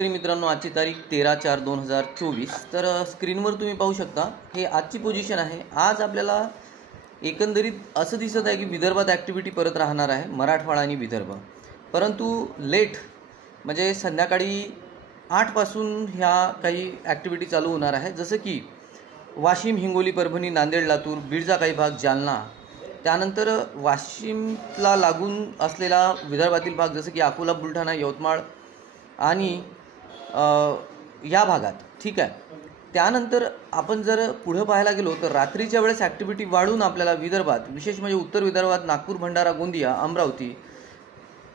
तरी मित्रांनो आजची तारीख 13/4/2024. तर स्क्रीनवर तुम्ही पाहू शकता हे आजची पोझिशन आहे. आज आपल्याला एकंदरीत असं दिसत आहे की विदर्भात ॲक्टिव्हिटी परत राहणार आहे, मराठवाडा आणि विदर्भ. परंतु लेट म्हणजे संध्याकाळी 8 पासून ह्या काही ॲक्टिव्हिटी चालू होणार आहे. जसं की वाशिम, हिंगोली, परभणी, नांदेड, लातूर, बीडचा काही भाग, जालना, त्यानंतर वाशिमला लागून असलेला विदर्भातील भाग जसं की अकोला, बुलढाणा, यवतमाळ आणि या भागात. ठीक आहे. त्यानंतर आपण जर पुढं पाहायला गेलो तर रात्रीच्या वेळेस ॲक्टिव्हिटी वाढून आपल्याला विदर्भात, विशेष म्हणजे उत्तर विदर्भात नागपूर, भंडारा, गोंदिया, अमरावती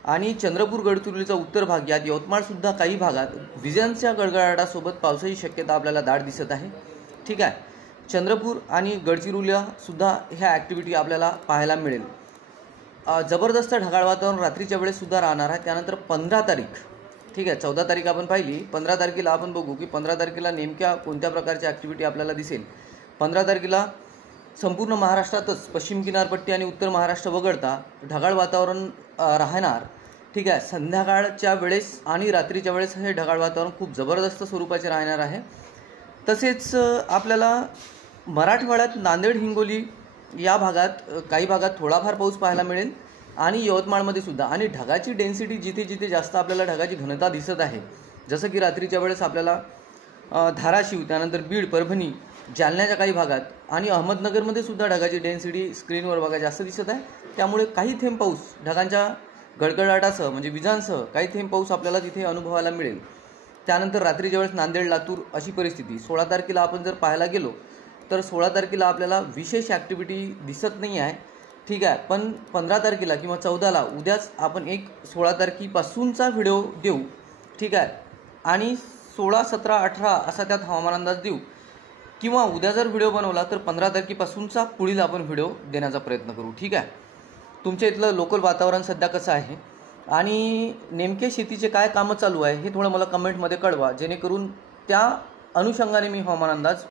आणि चंद्रपूर, गडचिरोलीचा उत्तर भाग, यात यवतमाळसुद्धा काही भागात विजांच्या गडगडाटासोबत पावसाची शक्यता आपल्याला दाट दिसत आहे. ठीक आहे. चंद्रपूर आणि गडचिरोलीसुद्धा ह्या ॲक्टिव्हिटी आपल्याला पाहायला मिळेल. जबरदस्त ढगाळ वातावरण रात्रीच्या वेळेससुद्धा राहणार आहे. त्यानंतर 15 तारीख, ठीक आहे, 14 तारीख आपण पाहिली, 15 तारखेला आपण बघू की 15 तारखेला नेमक्या कोणत्या प्रकारची ॲक्टिव्हिटी आपल्याला दिसेल. 15 तारखेला संपूर्ण महाराष्ट्रातच पश्चिम किनारपट्टी आणि उत्तर महाराष्ट्र वगळता ढगाळ वातावरण राहणार. ठीक आहे. संध्याकाळच्या वेळेस आणि रात्रीच्या वेळेस हे ढगाळ वातावरण खूप जबरदस्त स्वरूपाचे राहणार आहे. तसेच आपल्याला मराठवाड्यात नांदेड, हिंगोली या भागात काही भागात थोडाफार पाऊस पाहायला मिळेल आणि यवतमाळमध्ये सुद्धा. आणि ढगाची डेन्सिटी जिथे जिथे जास्त आपल्याला ढगाची घनता दिसत आहे, जसं की रात्रीच्या वेळेस आपल्याला धाराशिव, त्यानंतर बीड, परभणी, जालन्याच्या काही भागात आणि अहमदनगरमध्ये सुद्धा ढगाची डेन्सिटी स्क्रीनवर बघा जास्त दिसत आहे. त्यामुळे काही थेंब पाऊस ढगांच्या गडगडाटासह म्हणजे विजांसह काही थेंब पाऊस आपल्याला तिथे अनुभवायला मिळेल. त्यानंतर रात्रीच्या वेळेस नांदेड, लातूर अशी परिस्थिती. 16 तारखेला आपण जर पाहायला गेलो तर 16 तारखेला आपल्याला विशेष ॲक्टिव्हिटी दिसत नाही आहे. ठीक आहे. पण 15 तारखेला किंवा 14ला उद्याच आपण एक 16 तारखेपासूनचा व्हिडिओ देऊ. ठीक आहे. आणि 16, 17, 18 असा त्यात हवामान अंदाज देऊ, किंवा उद्या जर व्हिडिओ बनवला तर 15 तारखेपासूनचा पुढील आपण व्हिडिओ देण्याचा प्रयत्न करू. ठीक आहे. तुमच्या इथलं लोकल वातावरण सध्या कसं आहे आणि नेमके शेतीचे काय कामं चालू आहे हे थोडं मला कमेंटमध्ये कळवा, जेणेकरून त्या अनुषंगाने मी हवामान अंदाज